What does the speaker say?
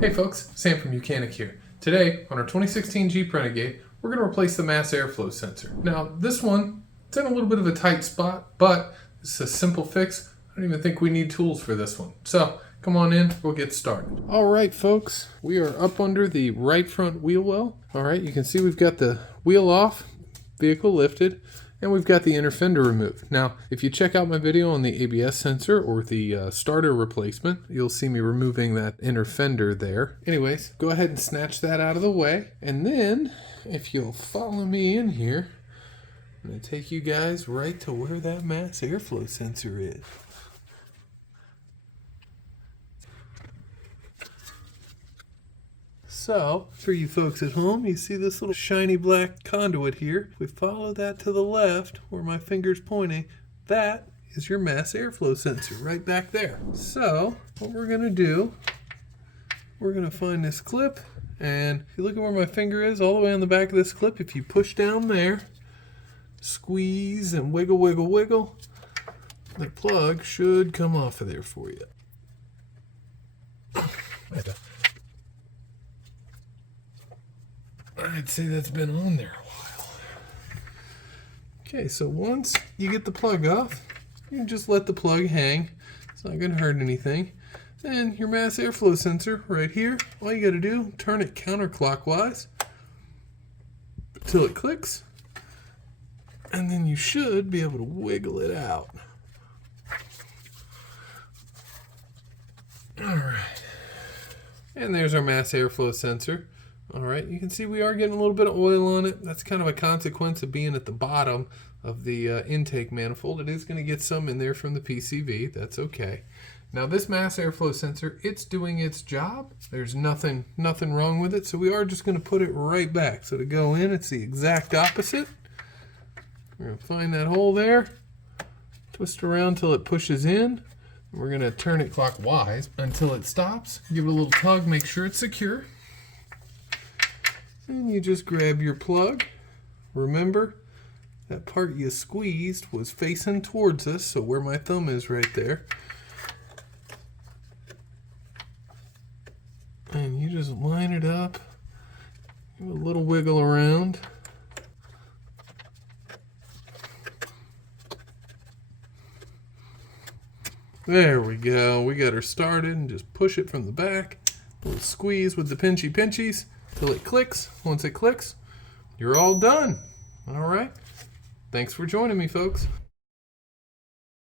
Hey folks, Sam from UCAN-II-D here. Today, on our 2016 Jeep Renegade, we're going to replace the mass airflow sensor. Now, this one, it's in a little bit of a tight spot, but it's a simple fix. I don't even think we need tools for this one. So, come on in, we'll get started. All right, folks, we are up under the right front wheel well. All right, you can see we've got the wheel off, vehicle lifted, and we've got the inner fender removed. Now, if you check out my video on the ABS sensor or the starter replacement, you'll see me removing that inner fender there. Anyways, go ahead and snatch that out of the way. And then, if you'll follow me in here, I'm going to take you guys right to where that mass airflow sensor is. So, for you folks at home, you see this little shiny black conduit here. If we follow that to the left, where my finger's pointing, that is your mass airflow sensor right back there. So, what we're going to do, we're going to find this clip, and if you look at where my finger is, all the way on the back of this clip, if you push down there, squeeze and wiggle, wiggle, wiggle, the plug should come off of there for you. I'd say that's been on there a while. Okay, so once you get the plug off, you can just let the plug hang. It's not going to hurt anything. Then your mass airflow sensor right here, all you got to do, turn it counterclockwise until it clicks. And then you should be able to wiggle it out. All right. And there's our mass airflow sensor. All right, you can see we are getting a little bit of oil on it. That's kind of a consequence of being at the bottom of the intake manifold. It is going to get some in there from the PCV. That's okay. Now this mass airflow sensor, it's doing its job. There's nothing wrong with it. So we are just going to put it right back. So to go in, it's the exact opposite. We're going to find that hole there, twist around till it pushes in. We're going to turn it clockwise until it stops. Give it a little tug, make sure it's secure. And you just grab your plug. Remember, that part you squeezed was facing towards us, so where my thumb is right there. And you just line it up, give a little wiggle around. There we go. We got her started, and just push it from the back. A little squeeze with the pinchies till it clicks. Once it clicks, you're all done. All right. Thanks for joining me, folks.